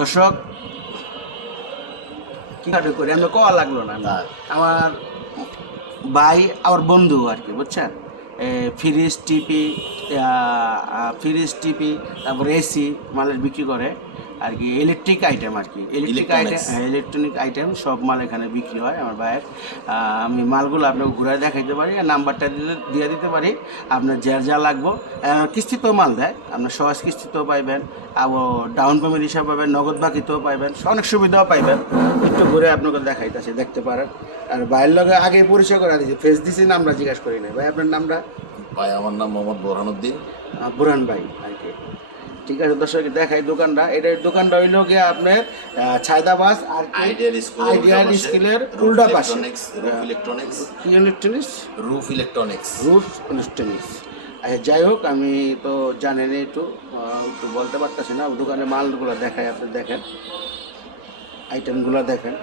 দর্শক কি করি আমি কওয়া লাগলো না আমার ভাই আমার বন্ধু আর কি বুঝছেন ফ্রিজ টিপি তারপর এসি মালের বিক্রি করে আর কি ইলেকট্রিক আইটেম আর কি ইলেকট্রনিক আইটেম সব মাল এখানে বিক্রি হয় আমার ভাইয়ের। আমি মালগুলো আপনাকে ঘুরে দেখাইতে পারি আর নাম্বারটা দিয়ে দিতে পারি আপনার যা লাগবো। কিস্তিতেও মাল দেয়, আপনার সহজ কিস্তিতেও পাইবেন, আবার ডাউন পেমেন্ট হিসাবে পাবেন, নগদ বাকিতেও পাইবেন, অনেক সুবিধাও পাইবেন। একটু ঘুরে আপনাকে দেখাইতেছে, দেখতে পারেন। আর ভাইয়ের লগে আগে পরিচয় করে দিয়েছি, ফেস দিছি, নামটা জিজ্ঞাসা করি নাই। ভাই আপনার নামটা? ভাই আমার নাম মোহাম্মদ বোরহানুদ্দিন। বুরহান ভাই আর কি। ঠিক আছে দর্শক দেখাই দোকানটা। এটার দোকানটা হইল গিয়ে আপনার ছায়দাবাস আর আইডিয়াল স্কুলের উল্টা পাশে রুফ ইলেকট্রনিক্স। আচ্ছা যাই হোক, আমি তো জানেন একটু বলতে পারতেছি না। দোকানের মালগুলো দেখাই, আপনি দেখেন, আইটেমগুলো দেখেন।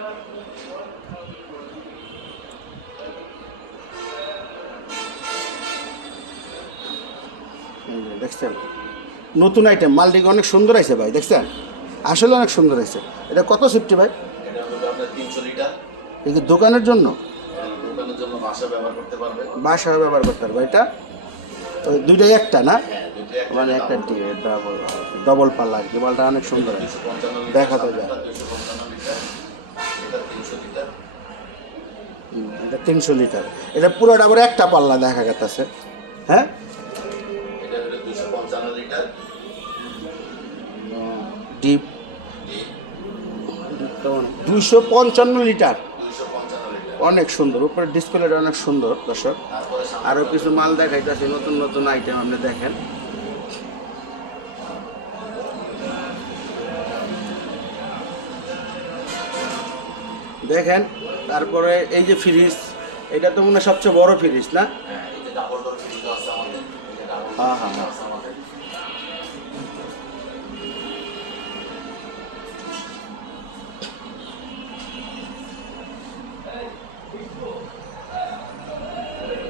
দেখছেন নতুন আইটেম, মালটিকে অনেক সুন্দর আছে ভাই, দেখছেন আসলে অনেক সুন্দর আছে। এটা কত সিফটি ভাই? এটা হলো আপনার 300 লিটার। এই যে দোকানের জন্য বাসা ব্যবহার করতে পারবে এটা দুইটাই একটা না, হ্যাঁ, মানে একটা ডবল পাল্লা আর কি। মালটা অনেক সুন্দর আছে, দেখা তো যায়। এটা 300 লিটার, এটা পুরোটা আবার একটা পাল্লা দেখা গেছে। হ্যাঁ, এটা হলো 255 লিটার ডিপ 255 লিটার, অনেক সুন্দর। উপরে ডিসপ্লেটা অনেক সুন্দর দর্শক। আরও কিছু মাল দেখাইতেছি, নতুন নতুন আইটেম আপনি দেখেন। দেখেন তারপরে এই যে ফ্রিজ, এটা তো মনে হয় সবচেয়ে বড় ফ্রিজ না? হ্যাঁ হ্যাঁ হ্যাঁ।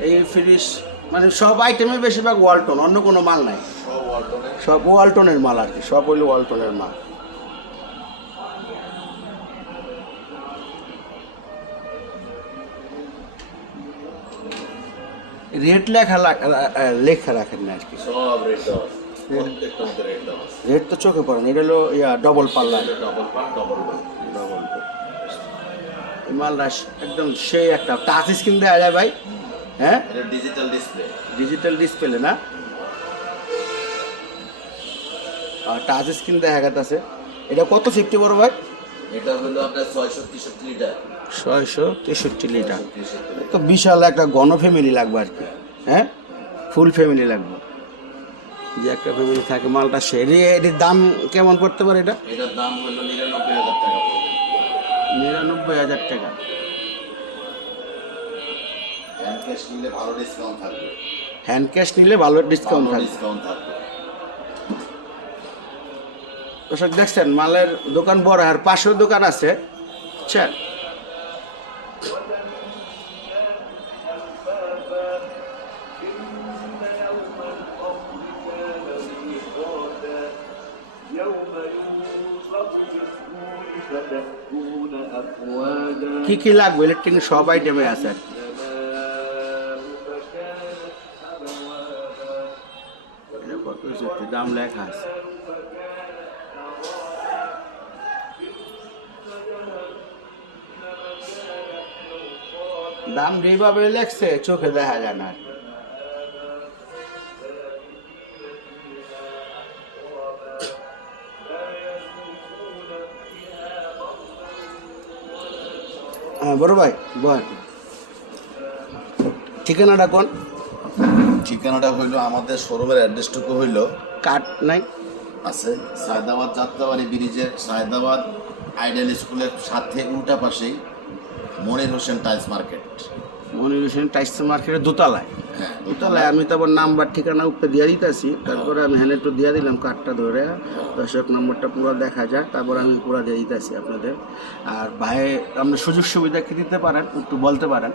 এই ফ্রিজ মানে সব আইটেমে বেশিরভাগ ওয়ালটন, অন্য কোনো মাল নাই, সব ওয়ালটনের মাল আর কি, সব হইলো ওয়ালটনের মাল। রেট লেখা রাখেন না আর কি, সব রেট তো চোখে পড়ে না। এটা হলো ডবল পাল্লা, মালটা একদম সেই একটা টাচ স্ক্রিন দেওয়া যায় ভাই। হ্যাঁ, ডিজিটাল ডিসপ্লে না, আর টাচ স্ক্রিন দেখা গেছে। এটা কত সিফটি বড় ভাই? এটা হলো আপনার 663 লিটার। 663 লিটার, তো বিশাল একটা ঘন ফ্যামিলি লাগবে আর কি। হ্যাঁ, ফুল ফ্যামিলি লাগবে, যে একটা ফ্যামিলি থাকে। মালটা সেরে এটির দাম কেমন পড়তে পারে? এটার দাম হলো 99,000 টাকা। 99,000 টাকা। হ্যান্ড ক্যাশ নিলে ভালো ডিসকাউন্ট থাকবে। হ্যান্ড ক্যাশ নিলে ভালো ডিসকাউন্ট থাকবে। দর্শক দেখছেন মালের দোকান বড়, আর পাশেও দোকান আছে। আচ্ছা, কি কি লাগবে ইলেকট্রিক সব আইটেমে আছে আর কি। দাম লেখা আছে। দাম যেভাবে লেখছে চোখে দেখা যায় না। হ্যাঁ বড় ভাই বল, ঠিকানাটা কোন? ঠিকানাটা হইলো আমাদের শোরুমের অ্যাড্রেসটুকু হইলো, কার্ড নাই আছে সায়দাবাদ যাত্রাবাড়ি ব্রিজের, সায়দাবাদ আইডিয়াল স্কুলের সাথে উল্টা পাশেই Monir Hossain tiles market. Monir Hossain tiles মার্কেটের দোতলায়। হ্যাঁ, দোতলায়। আমি তারপর নাম্বার ঠিকানা উপরে দিয়ে দিতেছি, তারপরে আমি হ্যান্ড একটু দিয়ে দিলাম কার্ডটা ধরে, দর্শক নম্বরটা পুরো দেখা যায়, তারপর আমি পুরো দিয়ে দিতেছি আপনাদের। আর ভাই আপনার সুযোগ সুবিধা কি দিতে পারেন একটু বলতে পারেন?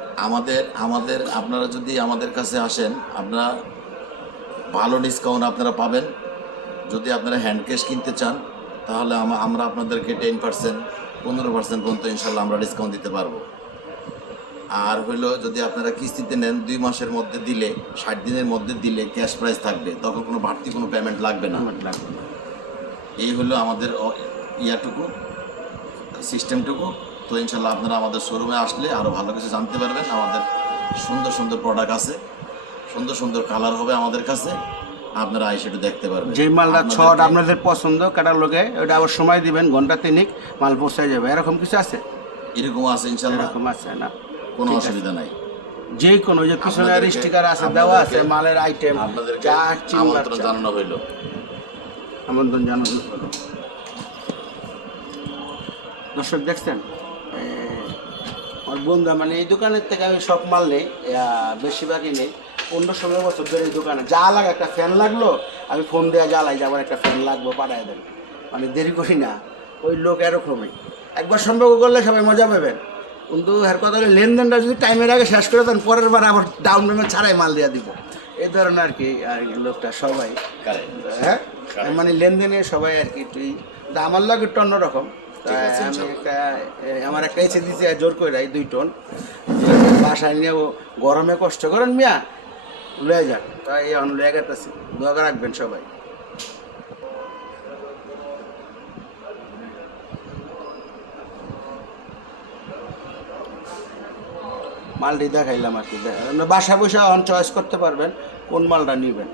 আমাদের আপনারা যদি আমাদের কাছে আসেন, আপনারা ভালো ডিসকাউন্ট আপনারা পাবেন। যদি আপনারা হ্যান্ড ক্যাশ কিনতে চান তাহলে আমরা আপনাদেরকে 10% 15% পর্যন্ত ইনশাল্লাহ আমরা ডিসকাউন্ট দিতে পারবো। আর হলো যদি আপনারা কিস্তিতে নেন 2 মাসের মধ্যে দিলে 60 দিনের মধ্যে দিলে ক্যাশ প্রাইস থাকবে, তখন কোনো বাড়তি কোনো পেমেন্ট লাগবে না। এই হলো আমাদের ইয়াটুকু সিস্টেমটুকু। তো ইনশাল্লাহ আপনারা আমাদের শোরুমে আসলে আরও ভালো কিছু জানতে পারবেন। আমাদের সুন্দর সুন্দর প্রোডাক্ট আছে, সুন্দর সুন্দর কালার হবে আমাদের কাছে, আপনারা এসে একটু দেখতে পারবেন। যে মালটা ছট আপনাদের পছন্দ ক্যাটালগে ওটা আবার সময় দিবেন, ঘন্টা 3 মাল পৌঁছে যাবে, এরকম কিছু আছে? এরকম আছে ইনশাল্লাহ, এরকম আছে না? কোনো অসুবিধা নাই। যে কোনো যে পিছনে স্টিকার আছে দেওয়া আছে মালের আইটেম আপনাদেরকে যা আমন্ত্রণ জানানো হইল। আমন্ত্রণ জানানো হলো। দর্শক দেখছেন আমার বন্ধু, মানে এই দোকানের থেকে আমি সব মাল নেই, বেশিরভাগই নেই। 15-16 বছর ধরে এই দোকানে যা লাগে, একটা ফ্যান লাগলো আমি ফোন দেওয়া জ্বালাই যে আমার একটা ফ্যান লাগবো, পাঠায় দেন, মানে দেরি করি না। ওই লোক এরকমই, একবার সম্পর্ক করলে সবাই মজা পাবেন। কিন্তু এর কথা হলে লেনদেনটা যদি টাইমের আগে শেষ করে দেন, পরের বার আবার ডাউন পেমেন্ট ছাড়াই মাল দেওয়া দিব, এই ধরনের আর কি লোকটা সবাই। হ্যাঁ, মানে লেনদেনে সবাই আর কি একটু আমার লাগে একটু অন্যরকম। আমি আমার একটা এসে দিয়েছি জোর করে 2 টন বাসায় নিয়ে, গরমে কষ্ট করেন মিয়া, লয়ে যান, তাই লয়ে গেতেছি, দোয়া রাখবেন সবাই। মালটি দেখাইলাম আর কি, বাসা বসে অন চয়েস করতে পারবেন কোন মালটা নেবেন।